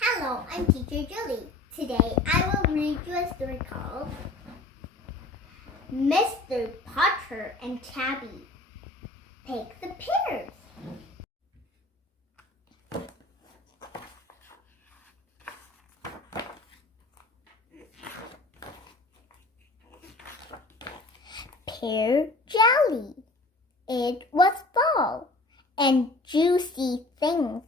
Hello, I'm Teacher Julie. Today I will read you a story called Mr. Putter and Tabby Pick the Pears. Pear jelly. It was fall, and juicy things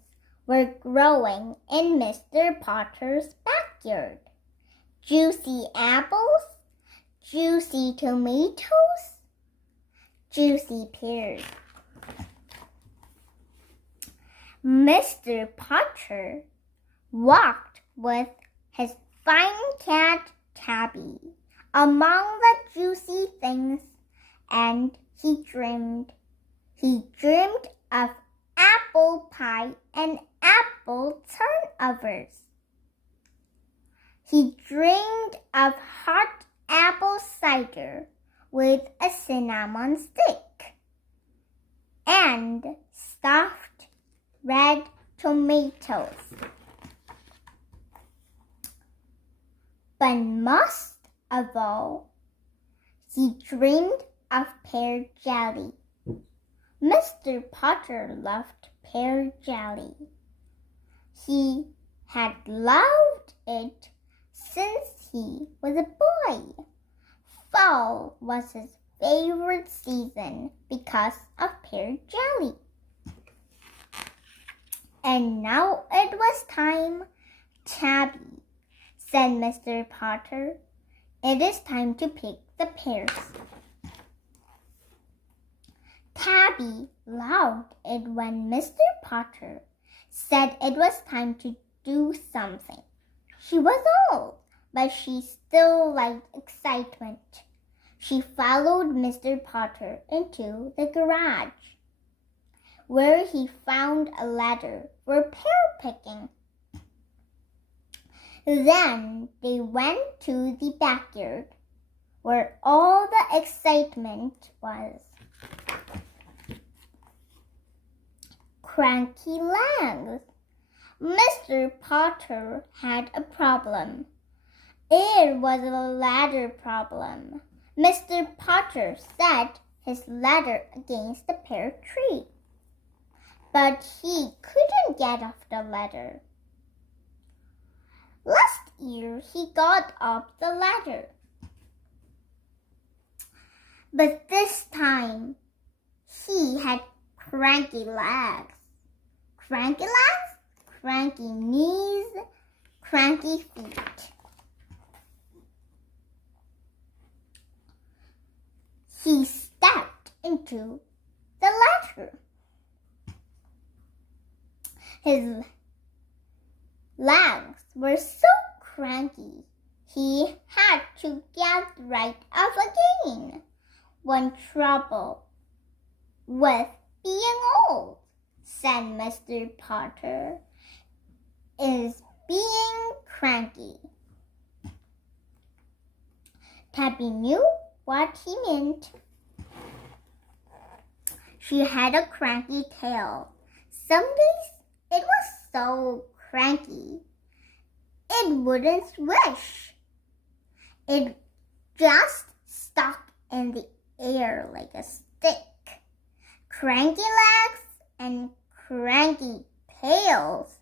were growing in Mr. Potter's backyard. Juicy apples, juicy tomatoes, juicy pears. Mr. Potter walked with his fine cat Tabby among the juicy things, and he dreamed of apple pie and apple turnovers. He dreamed of hot apple cider with a cinnamon stick and stuffed red tomatoes. But most of all, he dreamed of pear jelly. Mr. Potter loved pear jelly. He had loved it since he was a boy. Fall was his favorite season because of pear jelly. And now it was time, Tabby, said Mr. Potter. It is time to pick the pears. Tabby loved it when Mr. Potter said it was time to do something. She was old, but she still liked excitement. She followed Mr. Potter into the garage, where he found a ladder for pear picking. Then they went to the backyard, where all the excitement was. Cranky legs. Mr. Potter had a problem. It was a ladder problem. Mr. Potter set his ladder against the pear tree, but he couldn't get off the ladder. Last year he got up the ladder, but this time he had cranky legs. Cranky legs, cranky knees, cranky feet. He stepped into the ladder. His legs were so cranky, he had to get right up again. One trouble with being old, said Mr. Potter, is being cranky. Tabby knew what he meant. She had a cranky tail. Some days it was so cranky it wouldn't swish. It just stuck in the air like a stick. Cranky legs and cranky tails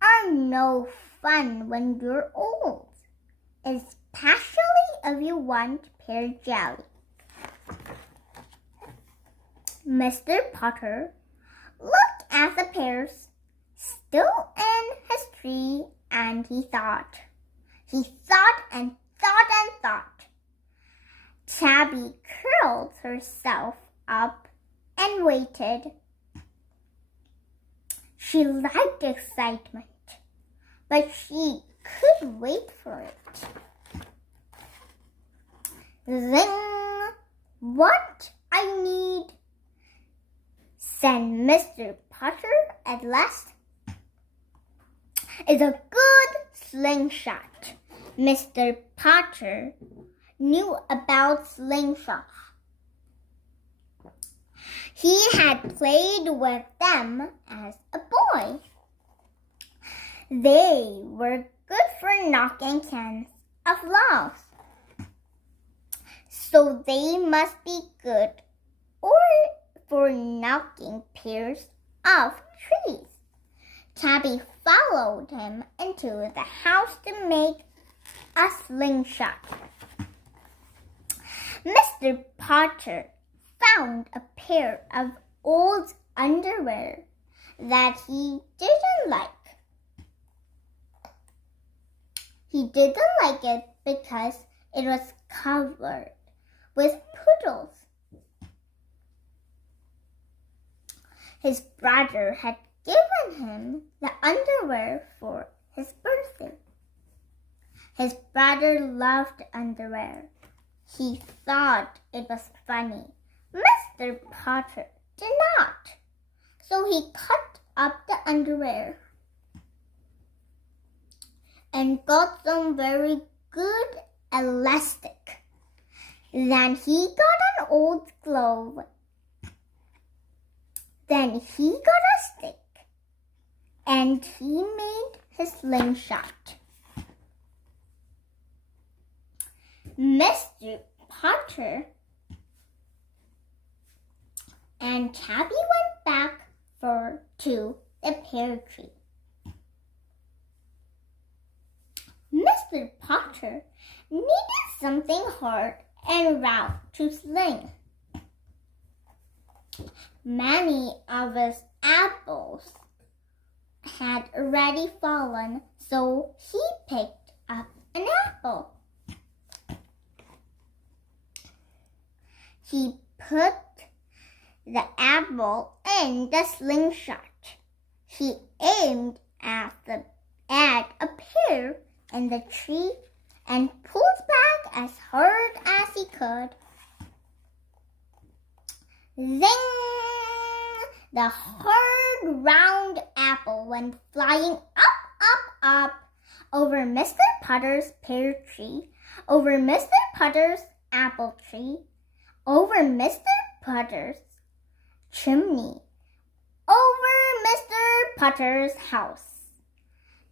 are no fun when you're old, especially if you want pear jelly. Mr. Potter looked at the pears still in his tree, and he thought. He thought and thought and thought. Tabby curled herself up and waited. She liked excitement, but she couldn't wait for it. Zing! What I need, said Mr. Potter at last, is a good slingshot. Mr. Potter knew about slingshots. He had played with them as a boy. They were good for knocking cans of logs, so they must be good or for knocking pears off trees. Tabby followed him into the house to make a slingshot. Mr. Putter found a pair of old underwear that he didn't like. He didn't like it because it was covered with poodles. His brother had given him the underwear for his birthday. His brother loved underwear. He thought it was funny. Mr. Putter did not. So he cut up the underwear and got some very good elastic. Then he got an old glove. Then he got a stick and he made his slingshot. Mr. Putter and Tabby went back to the pear tree. Mr. Putter needed something hard and round to sling. Many of his apples had already fallen, so he picked up an apple. He put the apple in the slingshot. He aimed at a pear in the tree and pulled back as hard as he could. Zing! The hard round apple went flying up over Mr. Putter's pear tree, over Mr. Putter's apple tree, over Mr. Putter's chimney, over Mr. Putter's house.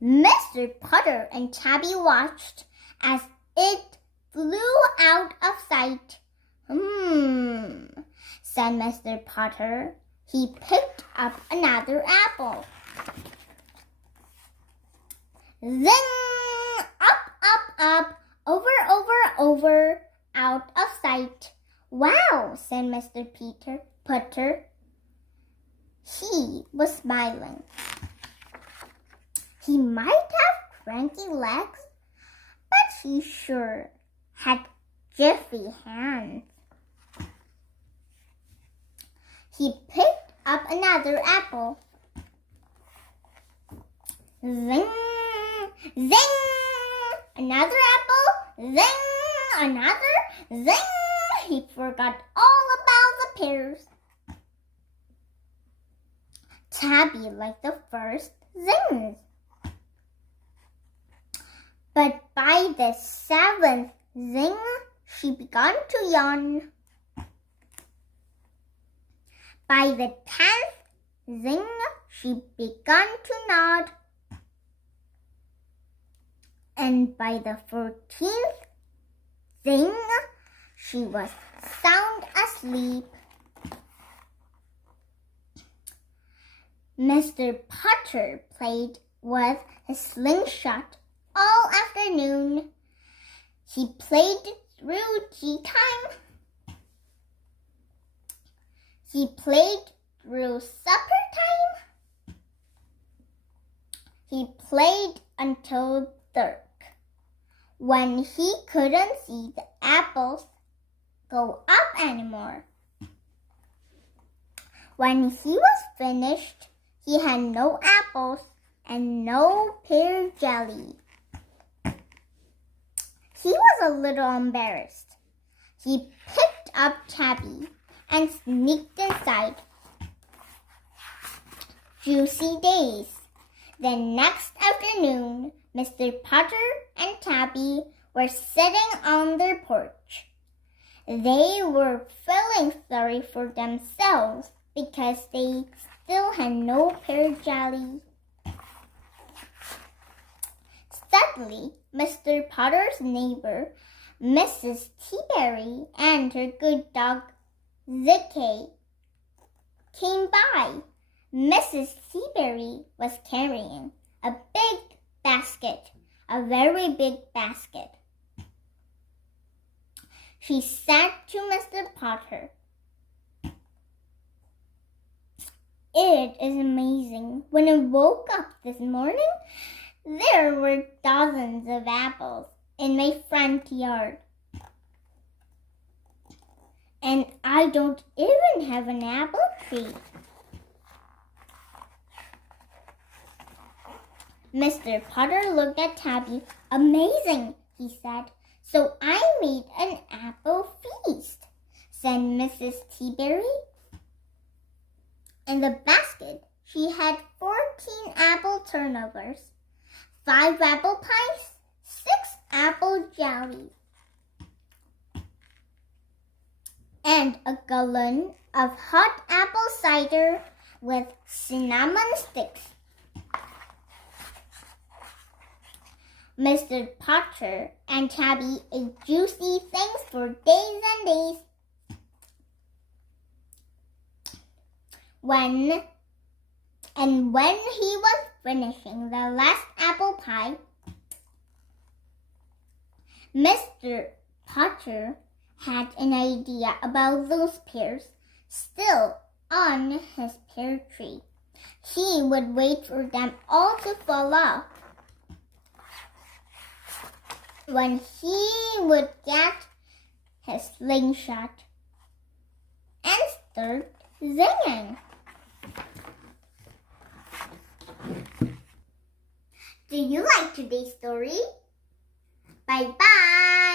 Mr. Putter and Tabby watched as it flew out of sight. Said Mr. Putter. He picked up another apple. Zing! Up, over, out of sight. Wow, said Mr. Putter. He was smiling. He might have cranky legs, but he sure had jiffy hands. He picked up another apple. Zing! Zing! Another apple. Zing! Another. Zing! He forgot all about the pears. Tabby liked the first zings. But by the seventh zing, she began to yawn. By the 10th zing, she began to nod. And by the 14th zing, she was sound asleep. Mr. Putter played with his slingshot all afternoon. He played through tea time. He played through supper time. He played until dark, when he couldn't see the apples go up anymore. When he was finished, he had no apples and no pear jelly. He was a little embarrassed. He picked up Tabby and sneaked inside. Juicy days. The next afternoon, Mr. Putter and Tabby were sitting on their porch. They were feeling sorry for themselves because they still had no pear jelly. Luckily, Mr. Potter's neighbor, Mrs. Teaberry, and her good dog, Zicky, came by. Mrs. Teaberry was carrying a big basket, a very big basket. She said to Mr. Potter, "It is amazing. When I woke up this morning, there were dozens of apples in my front yard. And I don't even have an apple tree." Mr. Potter looked at Tabby. "Amazing," he said. "So I made an apple feast," said Mrs. Teaberry. In the basket, she had 14 apple turnovers, 5 apple pies, 6 apple jellies, and a gallon of hot apple cider with cinnamon sticks. Mr. Putter and Tabby ate juicy things for days and days. When he was finishing the last apple pie, Mr. Putter had an idea about those pears still on his pear tree. He would wait for them all to fall off, when he would get his slingshot and start singing. Do you like today's story? Bye-bye.